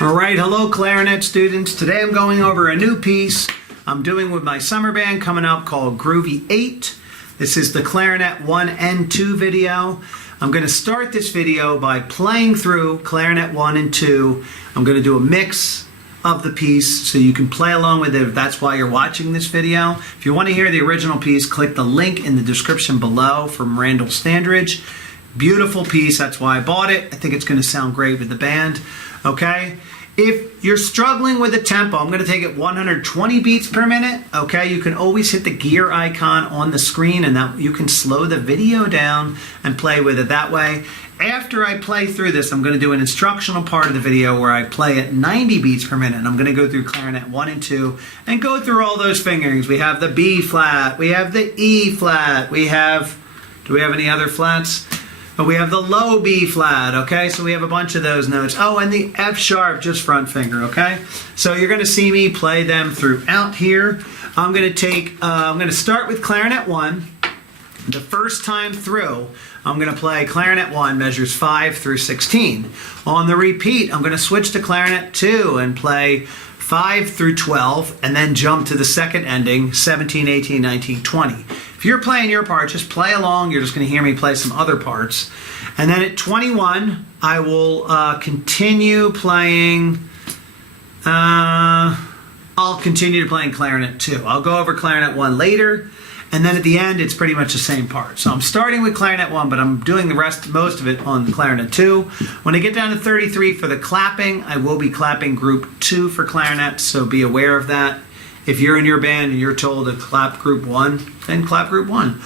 All right, hello clarinet students. Today I'm going over a new piece I'm doing with my summer band coming up called Groovy 8. This is the Clarinet 1 and 2 video. I'm going to start this video by playing through Clarinet 1 and 2. I'm going to do a mix of the piece so you can play along with it if that's why you're watching this video. If you want to hear the original piece, click the link in the description below from Randall Standridge. Beautiful piece, that's why I bought it. I think it's going to sound great with the band. Okay, if you're struggling with the tempo, I'm going to take it 120 beats per minute. Okay, you can always hit the gear icon on the screen and that you can slow the video down and play with it that way. After I play through this, I'm going to do an instructional part of the video where I play at 90 beats per minute. And I'm going to go through Clarinet 1 and 2 and go through all those fingerings. We have the B flat, we have the E flat, we have, do we have any other flats? But we have the low B flat, okay? So we have a bunch of those notes. Oh, and the F sharp, just front finger, okay? So you're gonna see me play them throughout here. I'm gonna start with Clarinet 1. The first time through, I'm gonna play Clarinet 1, measures 5 through 16. On the repeat, I'm gonna switch to Clarinet 2 and play 5 through 12, and then jump to the second ending, 17, 18, 19, 20. If you're playing your part, just play along. You're just going to hear me play some other parts. And then at 21, I will continue playing, I'll continue to playing Clarinet 2. I'll go over Clarinet 1 later. And then at the end, it's pretty much the same part. So I'm starting with Clarinet 1, but I'm doing the most of it on Clarinet 2. When I get down to 33 for the clapping, I will be clapping group 2 for clarinet, so be aware of that. If you're in your band and you're told to clap group 1, then clap group 1.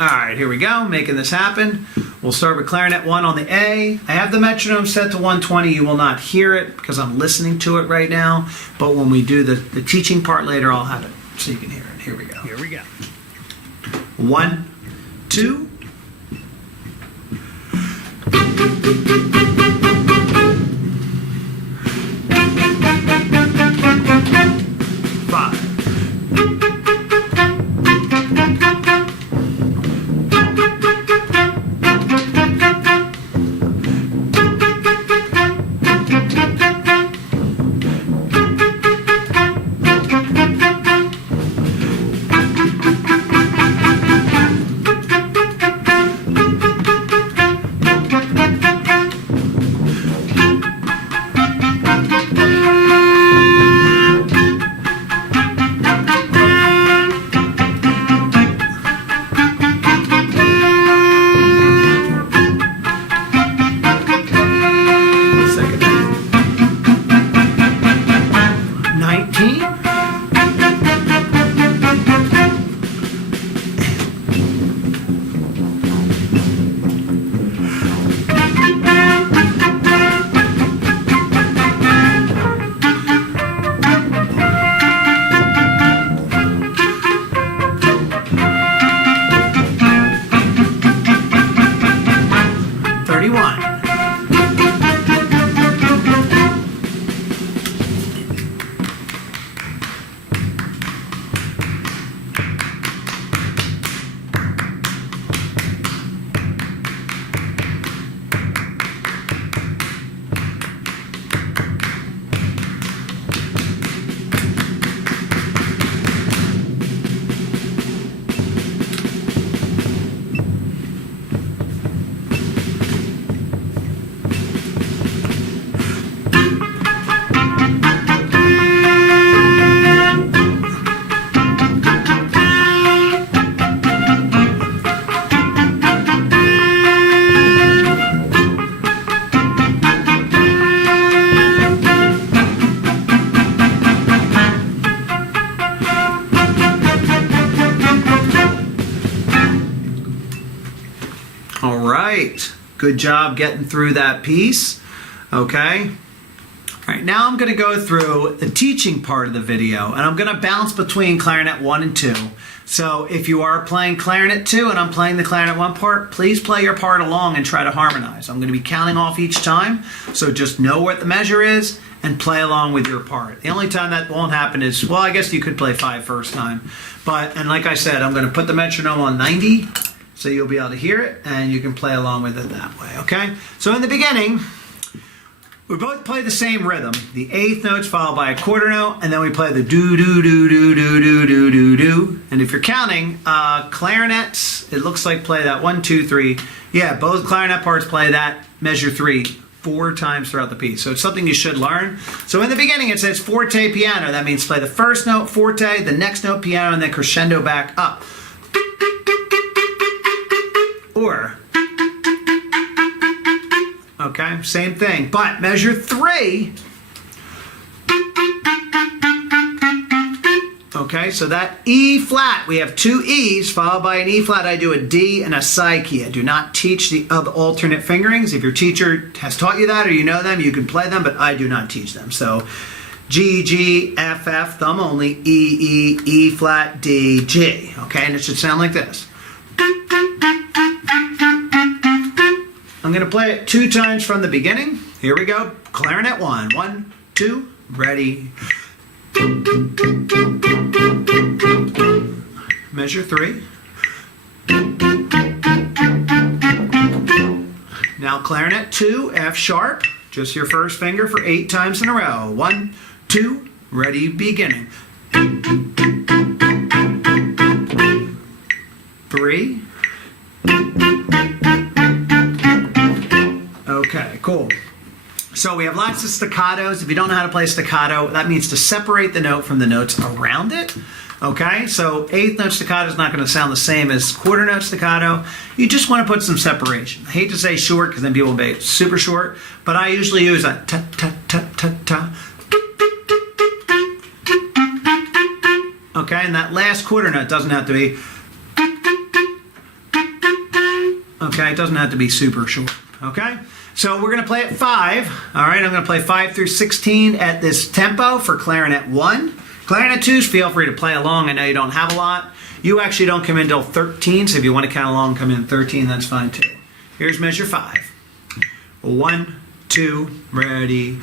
All right, here we go, making this happen. We'll start with Clarinet 1 on the A. I have the metronome set to 120. You will not hear it because I'm listening to it right now. But when we do the teaching part later, I'll have it so you can hear it. Here we go. Here we go. 1, 2. All right, good job getting through that piece, okay? All right, now I'm gonna go through the teaching part of the video and I'm gonna bounce between Clarinet 1 and 2. So if you are playing Clarinet 2 and I'm playing the Clarinet 1 part, please play your part along and try to harmonize. I'm gonna be counting off each time, so just know what the measure is and play along with your part. The only time that won't happen is, well, I guess you could play 5 first time. And like I said, I'm gonna put the metronome on 90, so you'll be able to hear it and you can play along with it that way, okay? So in the beginning, We both play the same rhythm. The eighth note's followed by a quarter note, and then we play the do do do do do do do do do. And if you're counting, clarinets, it looks like play that 1, 2, 3. Yeah, both clarinet parts play that measure 3 4 times throughout the piece. So it's something you should learn. So in the beginning it says forte piano. That means play the first note forte, the next note piano, and then crescendo back up. Or, okay, same thing, but measure 3. Okay, so that E flat, we have 2 E's followed by an E flat. I do a D and a psi key. I do not teach the alternate fingerings. If your teacher has taught you that or you know them, you can play them, but I do not teach them. So G, G, F, F, thumb only, E, E, E flat, D, G. Okay, and it should sound like this. I'm going to play it 2 times from the beginning. Here we go. Clarinet 1. 1, 2, ready. Measure 3. Now clarinet 2, F sharp. Just your first finger for 8 times in a row. 1, 2, ready, beginning. 3. Okay, cool. So we have lots of staccatos. If you don't know how to play staccato, that means to separate the note from the notes around it. Okay, so eighth note staccato is not going to sound the same as quarter note staccato. You just want to put some separation. I hate to say short because then people will be super short, but I usually use a ta ta ta ta ta. Okay, and that last quarter note doesn't have to be. Okay, it doesn't have to be super short. Okay, so we're going to play at 5. All right, I'm going to play 5 through 16 at this tempo for clarinet 1. Clarinet 2s, feel free to play along. I know you don't have a lot. You actually don't come in until 13, so if you want to count along, come in 13, that's fine too. Here's measure 5. 1, 2, ready.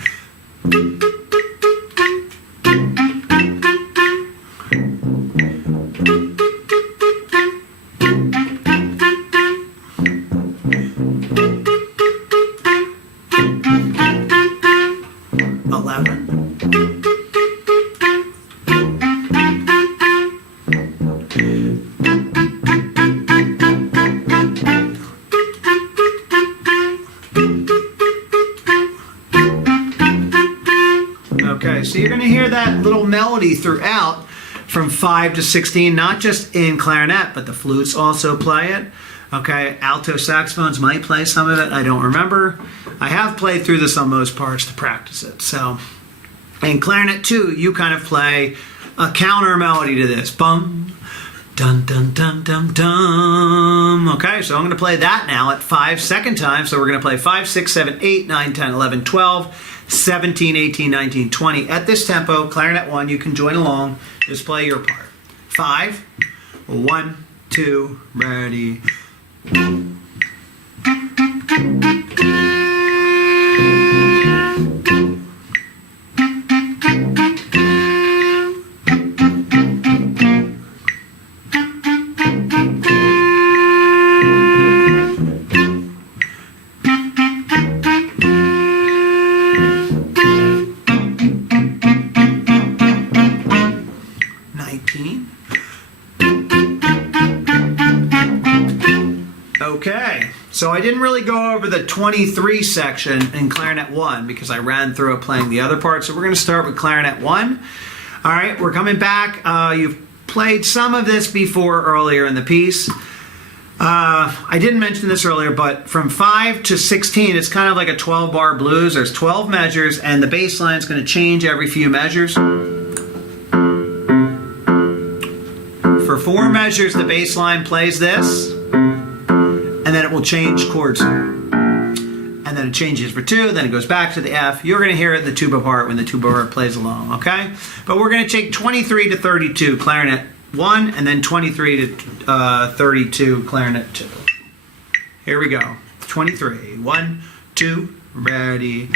Okay, so you're going to hear that little melody throughout from 5 to 16, not just in clarinet, but the flutes also play it. Okay, alto saxophones might play some of it. I don't remember. I have played through this on most parts to practice it. So, in clarinet 2, you kind of play a counter melody to this. Bum, dun, dun, dun, dun, dun. Okay, so I'm going to play that now at 5 second time. So we're going to play 5, 6, 7, 8, 9, 10, 11, 12, 17, 18, 19, 20. At this tempo, clarinet 1, you can join along. Just play your part. 5, 1, 2, ready. Okay, so I didn't really go over the 23 section in clarinet 1 because I ran through it playing the other parts. So we're going to start with clarinet 1. All right, we're coming back. You've played some of this before earlier in the piece. I didn't mention this earlier, but from 5 to 16, it's kind of like a 12-bar blues. There's 12 measures, and the bass line is going to change every few measures. For 4 measures, the bass line plays this. And then it will change chords. And then it changes for 2, then it goes back to the F. You're going to hear it in the tuba part when the tuba part plays along, okay? But we're going to take 23 to 32, clarinet 1, and then 23 to 32, clarinet 2. Here we go. 23. 1, 2, ready.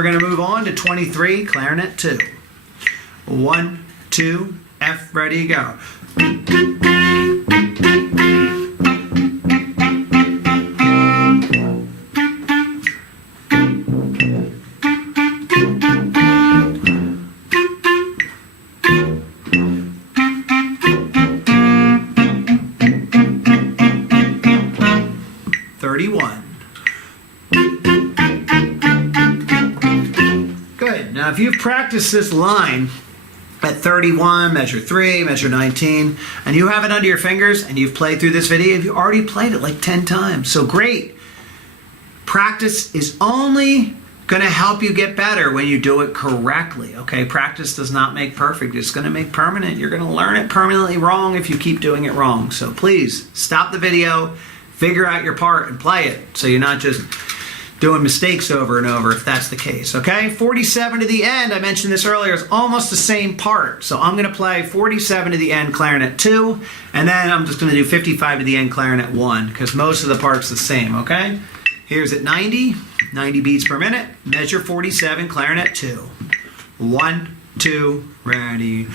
we're going to move on to 23, Clarinet 2. 1, 2, F, ready, go. 31. Good. Now, if you've practiced this line at 31, measure 3, measure 19, and you have it under your fingers and you've played through this video, you already played it like 10 times. So great. Practice is only going to help you get better when you do it correctly. Okay, practice does not make perfect. It's going to make permanent. You're going to learn it permanently wrong if you keep doing it wrong. So please stop the video, figure out your part, and play it so you're not just doing mistakes over and over if that's the case. Okay, 47 to the end, I mentioned this earlier, is almost the same part. So I'm going to play 47 to the end, Clarinet 2, and then I'm just going to do 55 to the end, Clarinet 1, because most of the part's the same. Okay, here's at 90 beats per minute, measure 47, Clarinet 2. 1, 2, ready.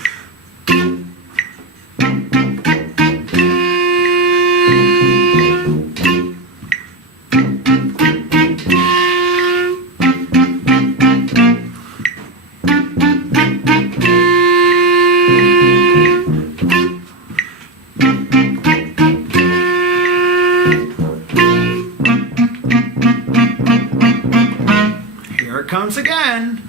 Here it comes again.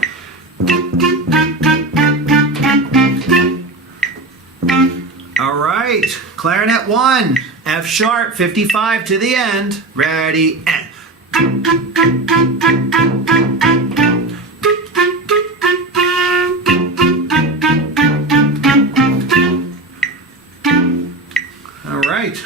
All right, Clarinet 1, F sharp, 55 to the end. Ready, and. All right.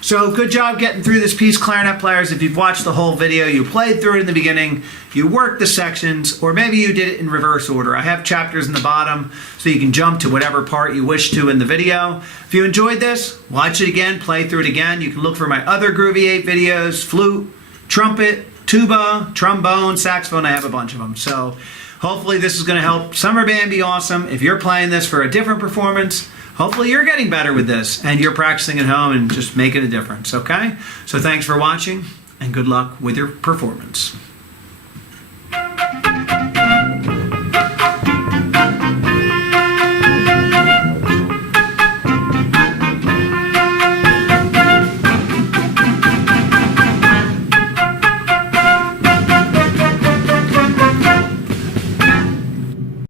So good job getting through this piece, clarinet players. If you've watched the whole video, you played through it in the beginning, you worked the sections, or maybe you did it in reverse order. I have chapters in the bottom so you can jump to whatever part you wish to in the video. If you enjoyed this, watch it again, play through it again. You can look for my other Groovy 8 videos, flute, trumpet, tuba, trombone, saxophone. I have a bunch of them. So hopefully this is going to help Summer Band be awesome. If you're playing this for a different performance, hopefully you're getting better with this and you're practicing at home and just making a difference, okay? So thanks for watching and good luck with your performance.